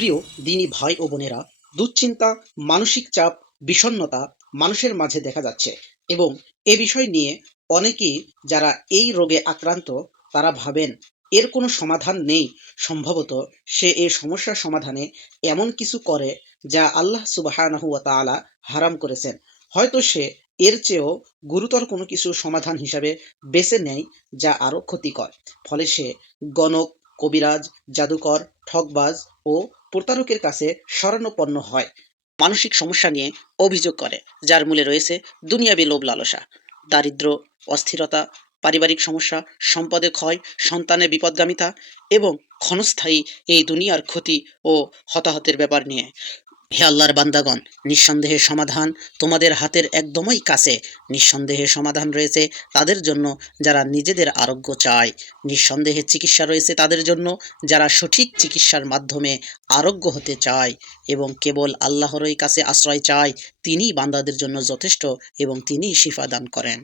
প্রিয় দিনী ভাই ও বোনেরা, দুশ্চিন্তা, মানসিক চাপ, বিষণ্ণতা মানুষের মাঝে দেখা যাচ্ছে এবং এ বিষয় নিয়ে অনেকেই যারা এই রোগে আক্রান্ত তারা ভাবেন এর কোনো সমাধান নেই। সম্ভবত সে এই সমস্যার সমাধানে এমন কিছু করে যা আল্লাহ সুবহানাহু ওয়া তাআলা হারাম করেছেন। হয়তো সে এর চেয়েও গুরুতর কোনো কিছু সমাধান হিসাবে বেছে নেয় যা আরো ক্ষতিকর। ফলে সে গণক, কবিরাজ, জাদুকর, ঠগবাজ ও প্রতারকের কাছে শরণাপন্ন হয়। মানসিক সমস্যা নিয়ে অভিযোগ করে, যার মূলে রয়েছে দুনিয়াবি লোভ লালসা, দারিদ্র, অস্থিরতা, পারিবারিক সমস্যা, সম্পদের ক্ষয়, সন্তানের বিপদগামিতা এবং ক্ষণস্থায়ী এই দুনিয়ার ক্ষতি ও হতাহতের ব্যাপার নিয়ে। হে আল্লাহর বান্দাগণ, নিঃসন্দেহে সমাধান তোমাদের হাতের একদমই কাছে। নিঃসন্দেহে সমাধান রয়েছে তাদের জন্য যারা নিজেদের আরোগ্য চায়। নিঃসন্দেহে চিকিৎসা রয়েছে তাদের জন্য যারা সঠিক চিকিৎসার মাধ্যমে আরোগ্য হতে চায় এবং কেবল আল্লাহরই কাছে আশ্রয় চায়। তিনিই বান্দাদের জন্য যথেষ্ট এবং তিনিই শিফা দান করেন।